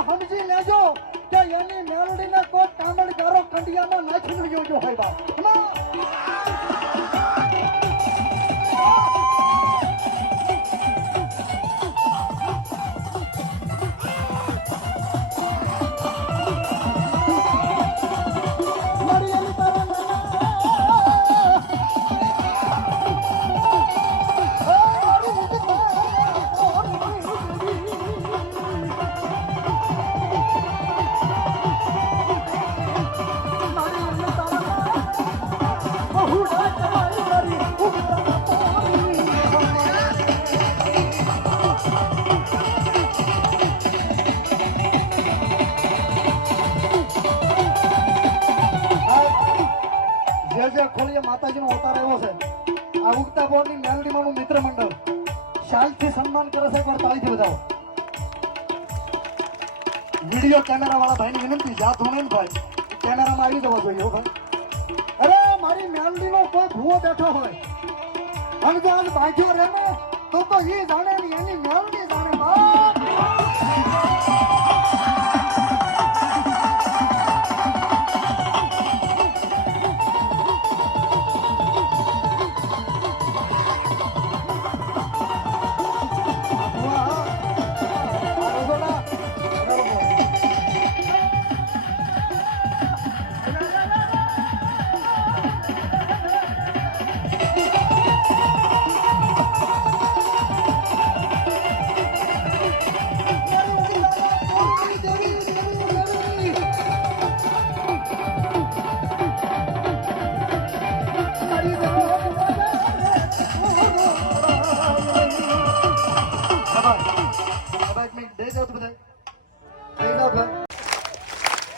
સમજી લેજો કે એની મેલડીને કોઈ કામણ ગારો કંડિયામાં નાખીને જોજો હોય બા માતાજીનો અવતાર આવ્યો છે આ ઉગતા બોર્ડની મેલડીમાંનું મિત્ર મંડળ શાલથી સન્માન કરે છે એકવાર તાળીથી બજાવો વિડિયો કેમેરા વાળા ભાઈની વિનંતી જાત હોણે ને ભાઈ કેમેરામાં આવી જવા જોઈએ હો ભાઈ અરે મારી મેલડીનો કોઈ ભૂવો બેઠો હોય અને જો આજ ભાગ્યો રહે ને તો એ જાણે ને એની મેલડી જાણે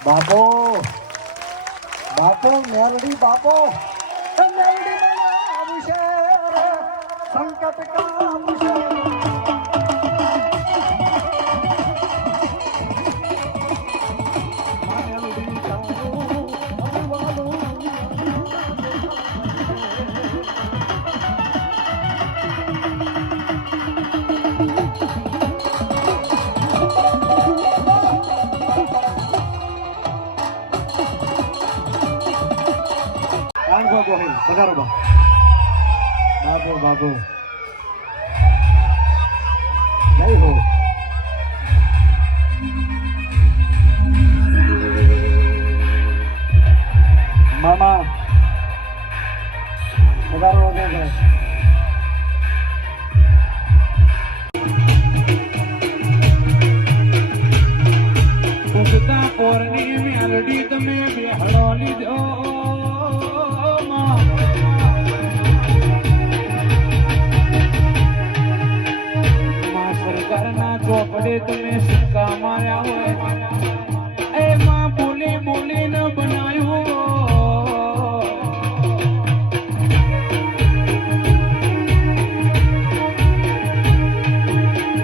બાપો બાપો મેલડી બાપો મેલડી સંકટ કામ છે બાબો બાબો જય હો મામા પધારો વગર ઉગતા પોરની મેલડી તમે બેહડો લીધો ચોપડે તમે સિક્કા માર્યા હોય એમાં બોલી બોલીને બનાવ્યું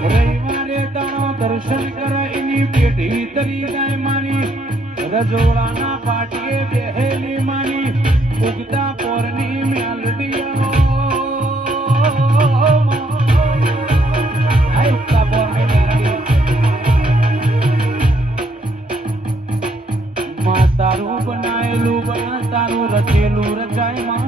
રવિવારે તારો દર્શન કરો એની પેઢી તરી જાય મારી રજોડાના પાટીએ બેહેલી મારી ઉગતા પોરની મેલડી તારું બનાયેલું બના તારું રચેલું રચાય માં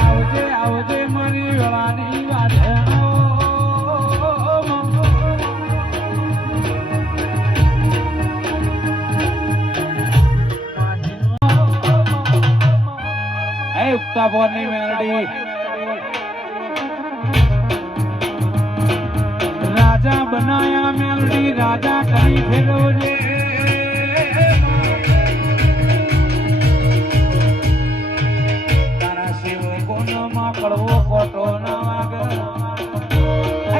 આવજે આવજે મારી વેળાની વાત ઉગતા પોરની મેલડી રાજા બનાયા મેલડી રાજા કરી ફેરવજે તારા સેવકોનો માં કડવો કોટો ના વાગે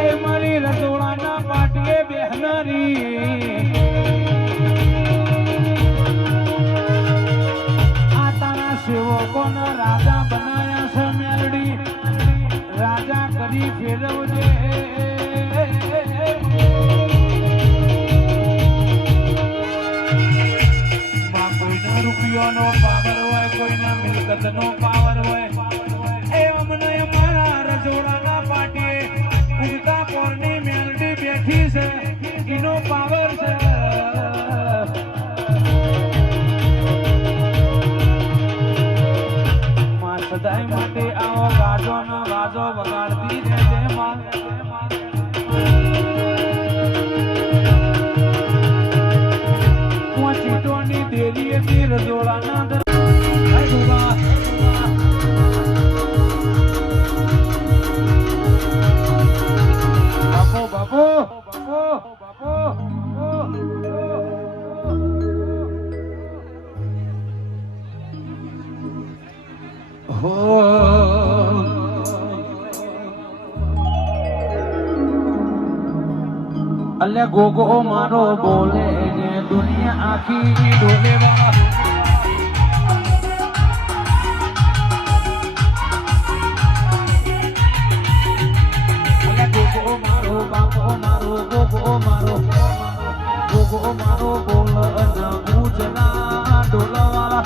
એ મારી રજોડાના પાટીએ બેહનારી આ તારા સેવકોનો રાજા બનાયા છે મેલડી રાજા કરી ફેરવજે રૂપિયાનો પાવર હોય કોઈના મિલકતનો પાવર હોય એ અમને અમારા રજોડાના પાવર છે માં સદાય માટે આવો ગાજો નો વાજો વગાડતી રહેજે માં ચીટોની દેરીએ તીર જોડાના બાપો બાપો બાપો બાપો હો અલ્યા ગોગો મારો બોલે ને દુનિયા આખી ડોલે ગોગો મારો બાપો મારો ગોગો મારો બોલ અને ગુજના ડોલવાળા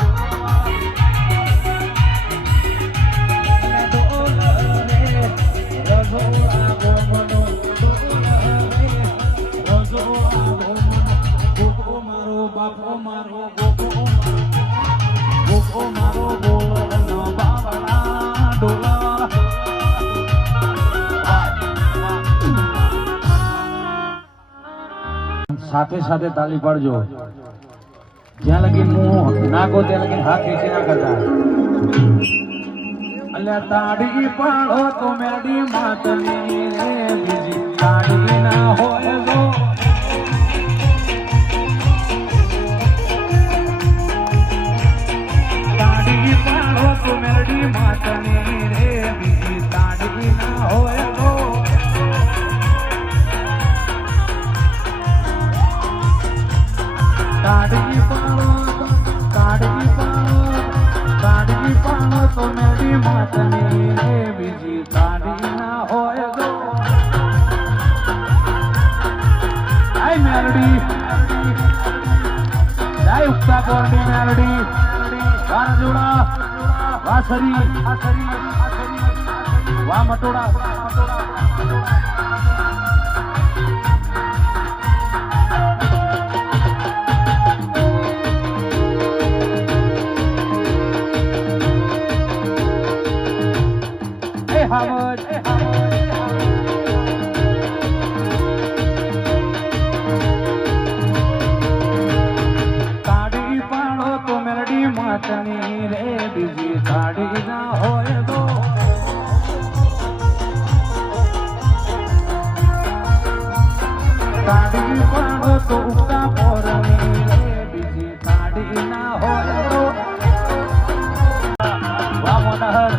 બાપો મારો ગોગો મારો બોલ અને બાવળા ડોલવાળા સાથે સાથે તાલી પાડજો જ્યાં લગી હું નાખો ત્યાં લગી હાથ નીચે ના કરતા અલ્યા તાળી પાડો તો મેડી માતની રે બીજી તાળી ના હોય જો તાળી પાડો તો મેડી માતની રે બીજી તાળી ના હોય જો તાળી પાડો તો મેરી માતની રે બીજી તાળી ના હોય તો આય મેલડી આય ઉક્તા કોરની મેલડી વાર જોડા વાસરી વા મટોડા તાળી પાડો તો મેરડી માતની રે બીજી તાળી ના હોય તો તાળી પાડો તો ઉગતા પોરની રે બીજી તાળી ના હોય તો વાહ મોનહર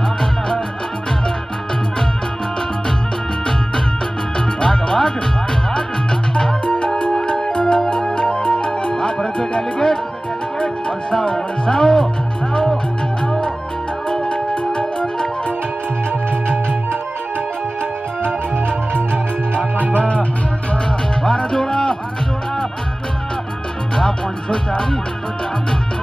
ડેલિગેટ વરસાવો વાર જોડા 540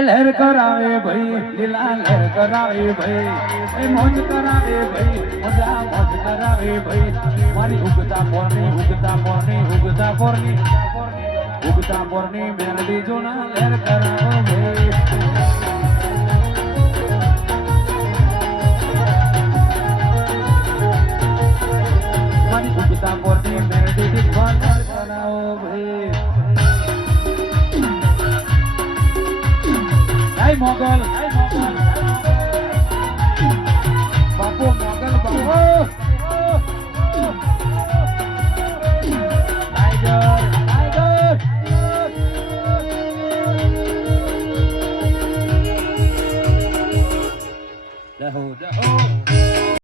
લહેર કરાવે ભાઈ લીલા લહેર કરાવે ભાઈ મોજ કરાવે ભાઈ મજા મોજ કરાવે ભાઈ મારી ઉગતા પોરની મેલડી જોના લહેર કરાવો ભાઈ મારી ઉગતા પોરની મેલડી લહેર કરાવો ભાઈ મોગલ